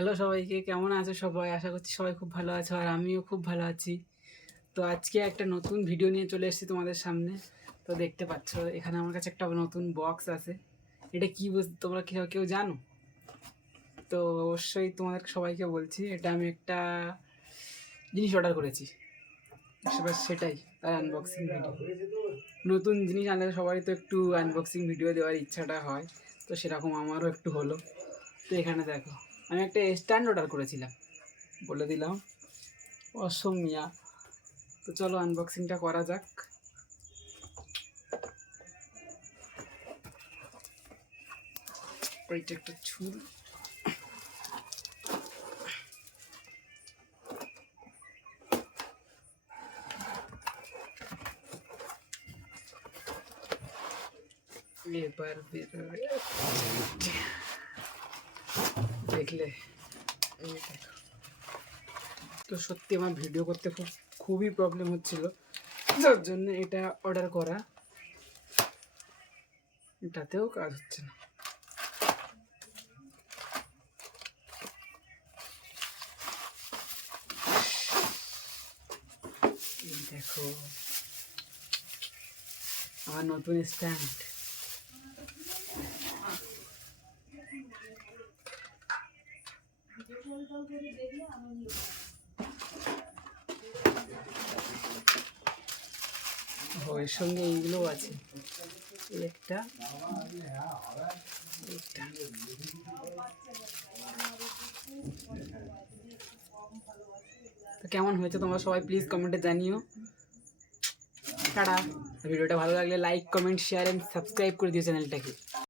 Hello সবাইকে, কেমন আছো সবাই? আশা করছি সবাই খুব ভালো আছো আর আমিও খুব ভালো আছি। তো আজকে একটা নতুন ভিডিও নিয়ে চলে এসেছি তোমাদের সামনে। তো দেখতে পাচ্ছ এখানে আমার কাছে একটা নতুন বক্স আছে। এটা কি তোমরা কেউ কেউ জানো? তো অবশ্যই তোমাদের সবাইকে বলছি, এটা আমি একটা জিনিস অর্ডার করেছি। এবার সেটাই তার আনবক্সিং ভিডিও। নতুন জিনিস আনলে সবারই তো একটু আনবক্সিং ভিডিও দেওয়ার ইচ্ছাটা হয়, তো সেরকম আমারও একটু হলো। তো এখানে দেখো, আমি একটা স্ট্যান্ড অর্ডার করেছিলাম, বলে দিলাম অসমিয়া। তো চলো আনবক্সিংটা করা যাক। ওইটা একটা ছুল, এবার বেরোবে দেখলে। এই দেখো, তো সত্যি আমার ভিডিও করতে খুবই প্রবলেম হচ্ছিল, যার জন্য এটা অর্ডার করা। এটাতেও কাজ হচ্ছে না। এই দেখো আমার নতুন স্ট্যান্ড। এর সঙ্গে এইগুলোও আছে, এই একটা, তো কেমন হয়েছে তোমরা সবাই প্লিজ কমেন্টে জানিও। টাটা। ভিডিওটা ভালো লাগলে like, comment, share and subscribe করে দিও চ্যানেলটাকে।